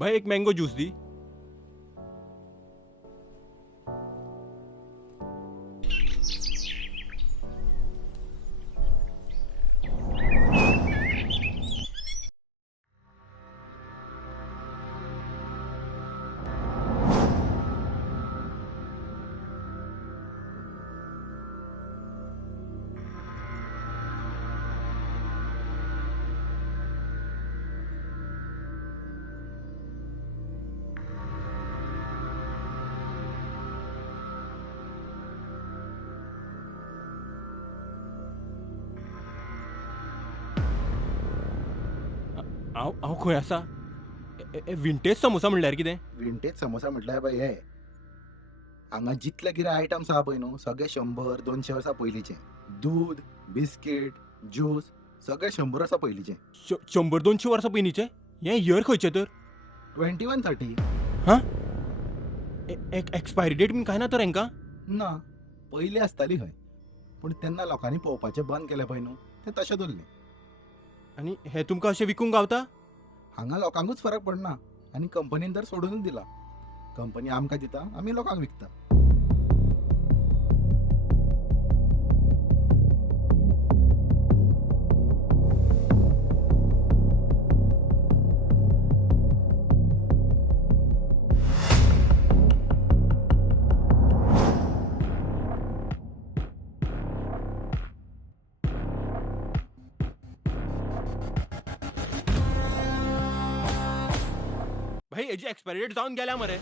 भाई एक mango juice दी. हांव खंय आसा? विंटेज समोसा म्हणल्यार कितें? विंटेज समोसा म्हटल्यार पळय हे हांगा जितले कितें आयटम्स आहा पळय न्हू सगळे 100-200 वर्सां पयलींचे. दूद, बिस्कीट, ज्यूस सगळे 100 वर्सां पयलींचे. 100-200 वर्सां पयलींचे? हें इयर खंयचें तर? 2130 हां? एक्सपायरी डेट बीन काय ना तर हेंका? ना पयलीं आसताली खंय पूण तेन्ना लोकांनी पळोवपाचें बंद केलें पळय न्हू तें तशें दवरलें. आनी हें तुमकां अशें विकूंक गावता? हांगा लोकांकूच फरक पडना आनी कंपनीन तर सोडूनच दिला. कंपनी आमकां दिता आमी लोकांक विकता. भाई हेजी एक्सपायरी डेट जावन गेल्या मरे.